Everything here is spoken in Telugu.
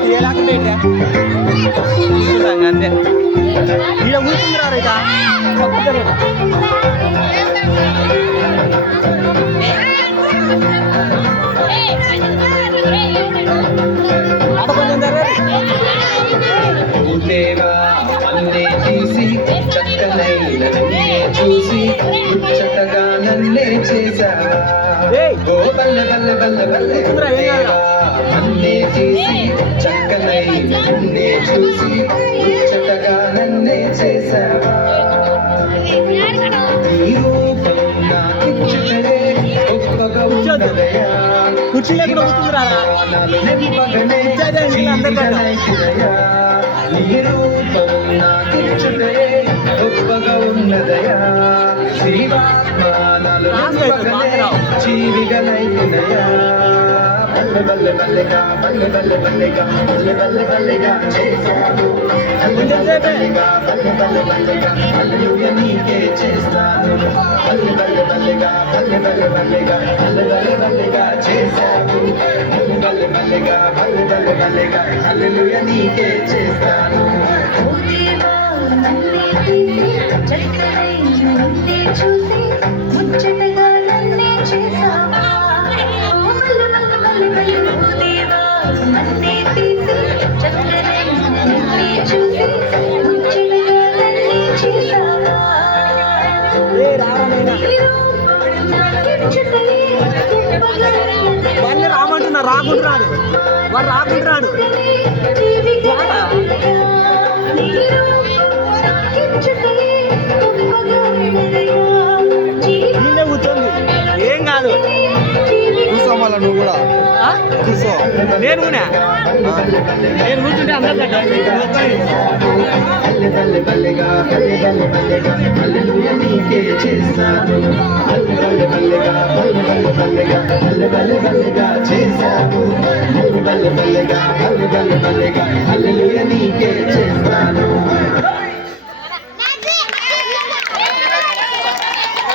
తీయలేకుంటే అంతే ఇలా కూర్చుంటారు ఇక అట కొంచెం దేవా అన్నే చూసి చక్కనైన చూసి చక్కగా నన్నే చేశావా ఓ బల్లె బల్లె బల్లె బల్లె దేవా అన్నే చూసి చక్కనైన చూసి చక్కగా నన్నే చేశావా ఈ రూపం నాకిచ్చుటలే గొప్పగా ఉన్నదయా కుర్చీలో కూడా కూర్చుందిరా ఈ రూపం నాకిచ్చుటే గొప్పగా ఉన్నదయా శ్రీవాత్మానాలు జీవిగలైనయా బల్లె బల్లె బల్లెగా బల్లె బల్లె బల్లెగా బల్లె బల్లె బల్లెగా చేశాను బల్లె బల్లెగా బల్లె బల్లె బల్లెగా హల్లెలూయా నీకే చేస్తాను బల్లె బల్లె బల్లెగా బల్లె బల్లె బల్లెగా బల్లె బల్లె బల్లెగా చేశాను బల్లె బల్లె బల్లెగా బల్లె బల్లె బల్లెగా హల్లెలూయా నీకే చేస్తాను చూసి ముచ్చటగా నన్నే చేశావా దేవా నన్నే తీసి చక్కనైన నన్నే చూసి ముచ్చటగా నన్నే చేశావా వాళ్ళు రామంటున్నా రాకుంటున్నాడు వాడు రాకుంటున్నాడు నీళ్ళే కూర్చోండి ఏం కాదు కూర్చో మళ్ళా నువ్వు కూడా కూర్చో నేను కూర్చుంటే అందరు బల్లె బల్లె బల్లెగా బల్లె బల్లె బల్లెగా హల్లెలూయా నీకే చేస్తాను బల్లె బల్లె బల్లెగా బల్లె బల్లె బల్లెగా బల్లె బల్లె బల్లెగా చేశాను బల్లె బల్లె బల్లెగా బల్లె బల్లె బల్లెగా హల్లెలూయా